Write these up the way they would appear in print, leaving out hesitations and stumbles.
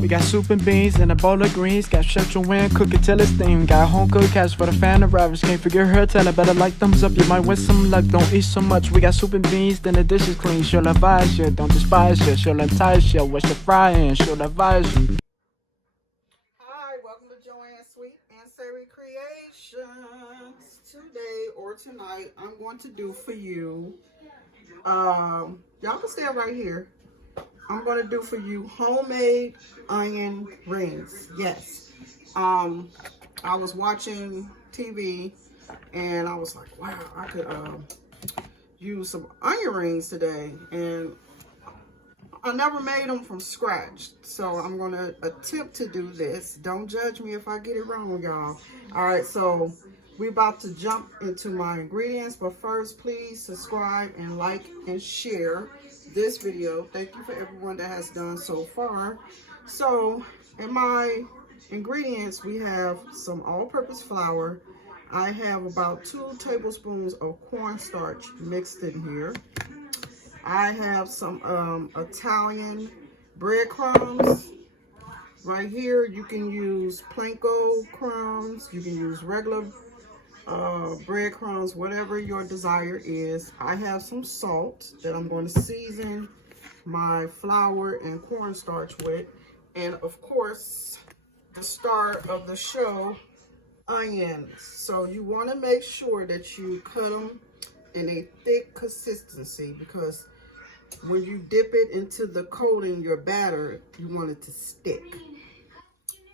We got soup and beans and a bowl of greens. Got Szechuan, cook it till it's steamed. Got home cooked cash for the fan of ravage. Can't forget her, tell her better like thumbs up. You might win some luck, don't eat so much. We got soup and beans, then the dish is clean. She'll advise you, don't despise you. She'll entice you, what's your frying? She'll advise you. Hi, welcome to Joanne's Sweet and Savory Creations. Today or tonight, I'm going to do for you, y'all can stand right here. I'm going to do for you homemade onion rings. Yes. I was watching TV and I was like, wow, I could use some onion rings today. And I never made them from scratch, so I'm going to attempt to do this. Don't judge me if I get it wrong, y'all. All right, so we're about to jump into my ingredients, but first, please subscribe and like and share this video. Thank you for everyone that has done so far. So in my ingredients, we have some all-purpose flour. I have about 2 tablespoons of cornstarch mixed in here. I have some Italian breadcrumbs. Right here, you can use panko crumbs. You can use regular breadcrumbs, whatever your desire is. I have some salt that I'm going to season my flour and cornstarch with. And of course, the star of the show, onions. So you want to make sure that you cut them in a thick consistency, because when you dip it into the coating, your batter, you want it to stick.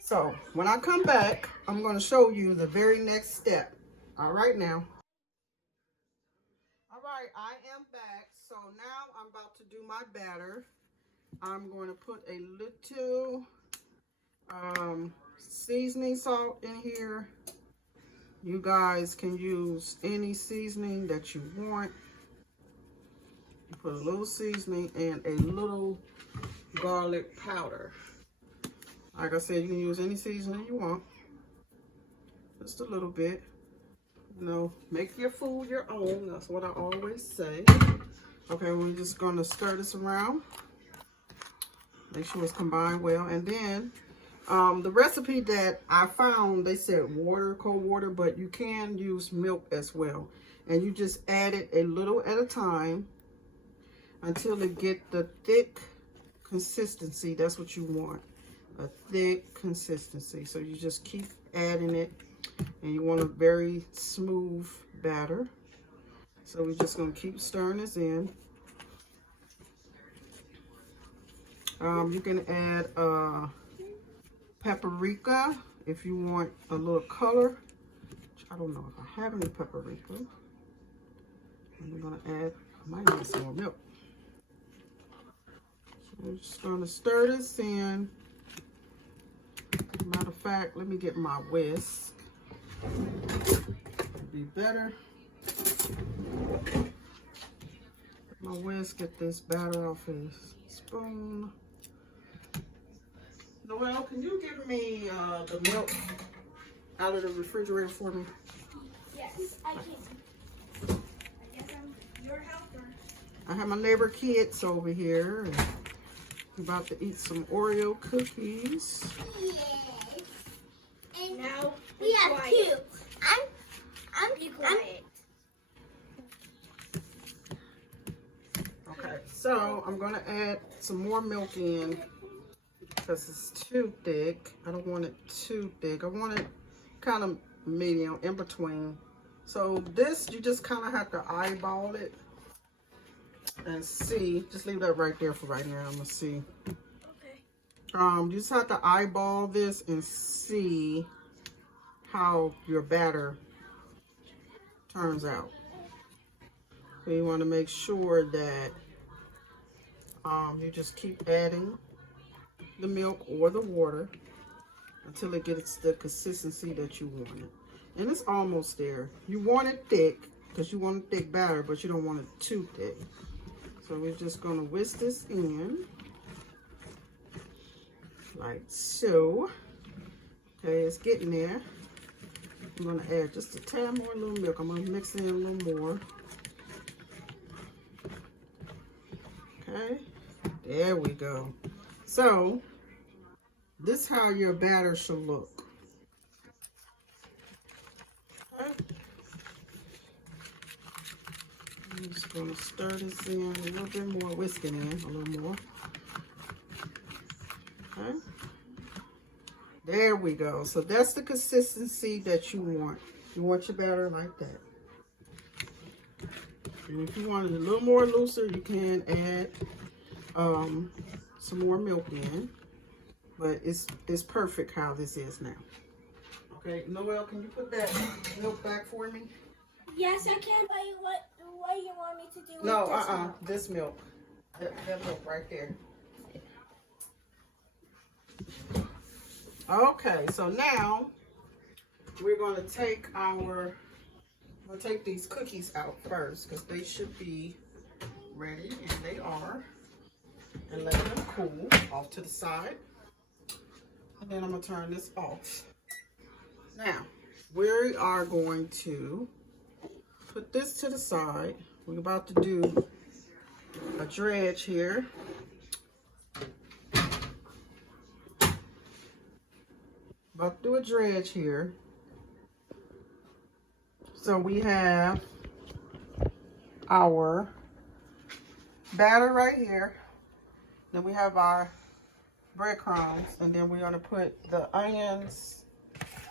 So when I come back, I'm going to show you the very next step. All right now. All right, I am back. So now I'm about to do my batter. I'm going to put a little seasoning salt in here. You guys can use any seasoning that you want. Put a little seasoning and a little garlic powder. Like I said, you can use any seasoning you want. Just a little bit. You know, make your food your own. That's what I always say. Okay, we're just going to stir this around. Make sure it's combined well. And then the recipe that I found, they said water, cold water, but you can use milk as well. And you just add it a little at a time until it get the thick consistency. That's what you want, a thick consistency. So you just keep adding it, and you want a very smooth batter. So we're just going to keep stirring this in. You can add paprika if you want a little color. I don't know if I have any paprika. I'm going to add, I might need some more milk. So I'm just going to stir this in. Matter of fact, let me get my whisk. It'd be better. My whisk, get this batter off his spoon. Noelle, can you give me the milk out of the refrigerator for me? Yes, I can. I guess I'm your helper. I have my neighbor kids over here. And I'm about to eat some Oreo cookies. Yes. And Now we have quiet. 2. Be quiet. Okay, so I'm gonna add some more milk in because it's too thick. I don't want it too thick. I want it kind of medium, in between. So this, you just kind of have to eyeball it and see. Just leave that right there for right now. I'm gonna see. Okay. You just have to eyeball this and see how your batter turns out. So you want to make sure that you just keep adding the milk or the water until it gets the consistency that you want it. And it's almost there. You want it thick because you want a thick batter, but you don't want it too thick. So we're just going to whisk this in like so. Okay, it's getting there. I'm going to add just a tad more little milk. I'm going to mix it in a little more. Okay, there we go. So This is how your batter should look. Okay. I'm just going to stir this in a little bit more, whisk it in a little more. Okay. There we go. So that's the consistency that you want. You want your batter like that. And if you want it a little more looser, you can add some more milk in. But it's perfect how this is now. Okay, Noel, can you put that milk back for me? Yes, I can. What do you want me to do with No, this milk? this milk. That milk right there. Okay, so now we're going to take we'll take these cookies out first because they should be ready, and they are. And let them cool off to the side. And then I'm going to turn this off. Now, we are going to put this to the side. We're about to do a dredge here. About to do a dredge here. So we have our batter right here. Then we have our breadcrumbs, and then we're going to put the onions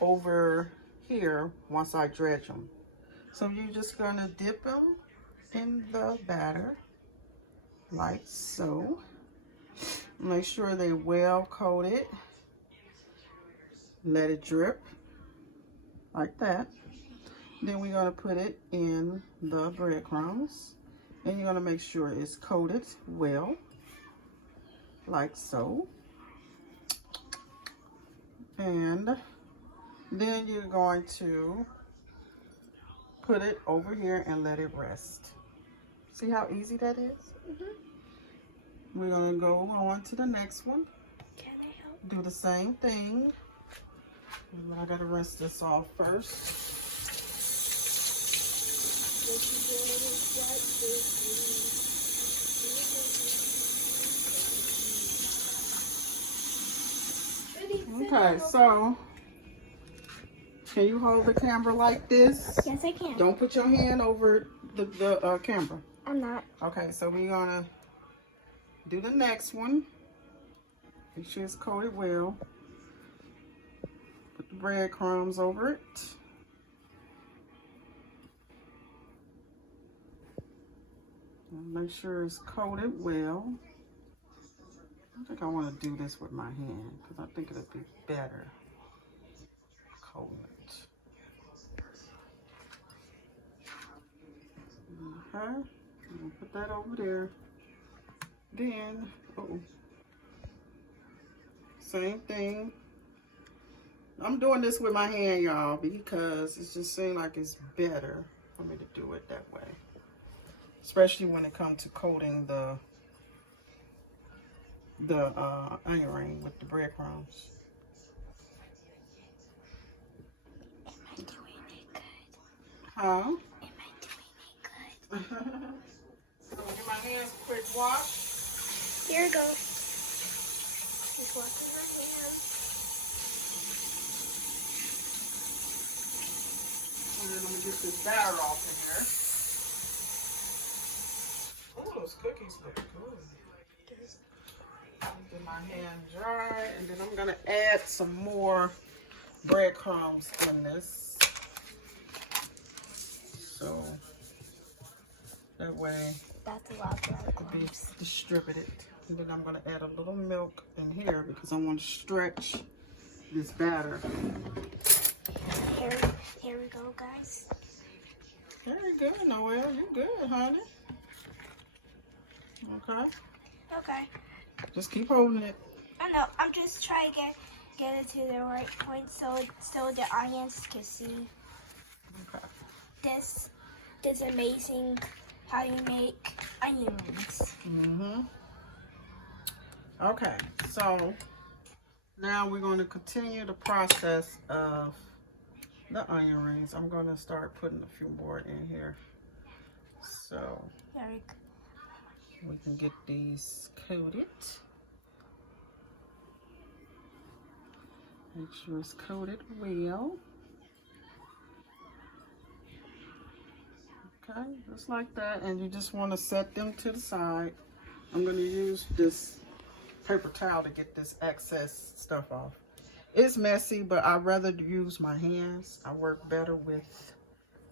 over here once I dredge them. So you're just going to dip them in the batter like so. Make sure they're well coated. Let it drip like that. Then we're going to put it in the breadcrumbs, and you're going to make sure it's coated well like so. And then you're going to put it over here and let it rest. See how easy that is? Mm-hmm. We're going to go on to the next one. Can I help? Do the same thing. I got to rinse this off first. Okay, so can you hold the camera like this? Yes, I can. Don't put your hand over the camera. I'm not. Okay, so we're gonna do the next one. Make sure it's coated well. Put the breadcrumbs over it. And make sure it's coated well. I think I want to do this with my hand because I think it'll be better coating it. Okay, I'm gonna put that over there. Then, same thing. I'm doing this with my hand, y'all, because it just seems like it's better for me to do it that way. Especially when it comes to coating the onion ring with the breadcrumbs. Am I doing it good? Huh? Am I doing it good? So give my hands a quick wash. Here we go. Just washing my hands. And then let me get this batter off in here. Oh, those cookies look good. Get my hand dry, and then I'm gonna add some more breadcrumbs in this. So that way That's a lot of it'll be distributed. And then I'm gonna add a little milk in here because I want to stretch this batter. Here we go, guys. Very good, Noel. You good, honey. Okay. Okay. Just keep holding it. I know. I'm just trying to get it to the right point so the audience can see Okay. this amazing how you make onion rings. Mm-hmm. Okay, so now we're going to continue the process of the onion rings. I'm going to start putting a few more in here so Very good. we can get these coated. Make sure it's coated well. Okay, just like that. And you just want to set them to the side. I'm going to use this paper towel to get this excess stuff off. It's messy, but I'd rather use my hands. I work better with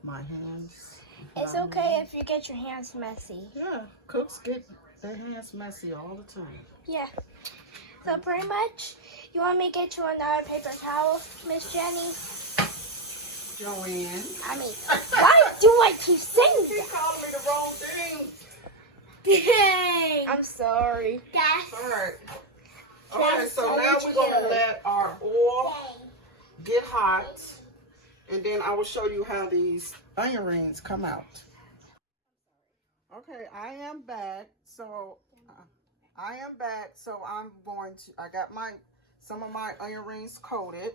my hands. It's okay if you get your hands messy. Yeah, cooks get their hands messy all the time. Yeah. So pretty much, you want me to get you another paper towel, Miss Jenny? Joanne. I mean, why do I keep saying You keep calling me the wrong thing. that? I'm sorry. All right. Okay, so now we're going to let our oil get hot. And then I will show you how these onion rings come out. Okay, I am back. So I'm going to, I got some of my onion rings coated.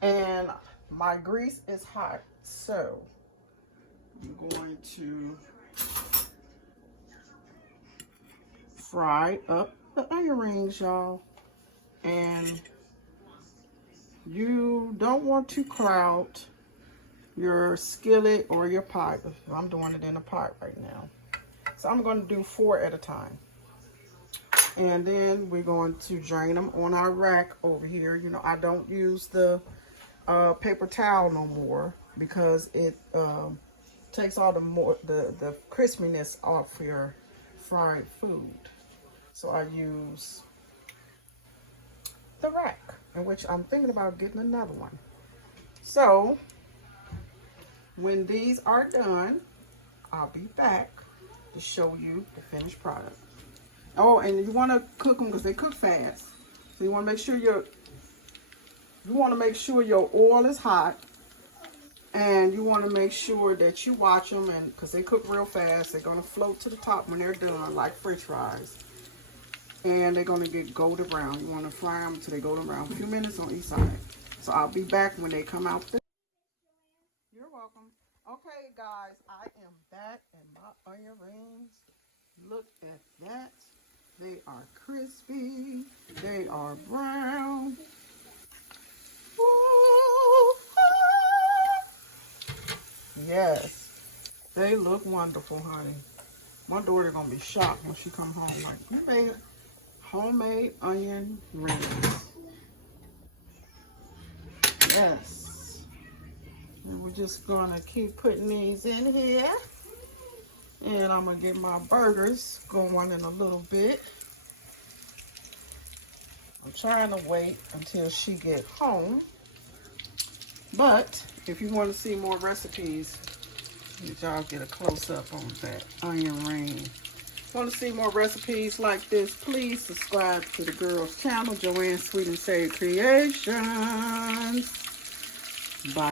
And my grease is hot. So I'm going to fry up the onion rings, y'all. And you don't want to crowd your skillet or your pot. I'm doing it in a pot right now. So I'm going to do 4 at a time. And then we're going to drain them on our rack over here. You know, I don't use the paper towel no more because it takes all the crispiness off your fried food. So I use the rack, in which I'm thinking about getting another one. So when these are done, I'll be back to show you the finished product. Oh, and you want to cook them because they cook fast. So you want to make sure your oil is hot, and you want to make sure that you watch them, and because they cook real fast, they're going to float to the top when they're done, like French fries. And they're going to get golden brown. You want to fry them until they golden brown. A few minutes on each side. So I'll be back when they come out. You're welcome. Okay, guys, I am back, and my onion rings. Look at that. They are crispy. They are brown. Ooh, ah. Yes, they look wonderful, honey. My daughter gonna be shocked when she come home. Like, you made homemade onion rings. Yes. And we're just gonna keep putting these in here. And I'm gonna get my burgers going in a little bit. I'm trying to wait until she get home. But if you want to see more recipes, y'all get a close-up on that onion ring. Want to see more recipes like this, please subscribe to the girls channel, Joanne Sweet and Savory Creations. Bye.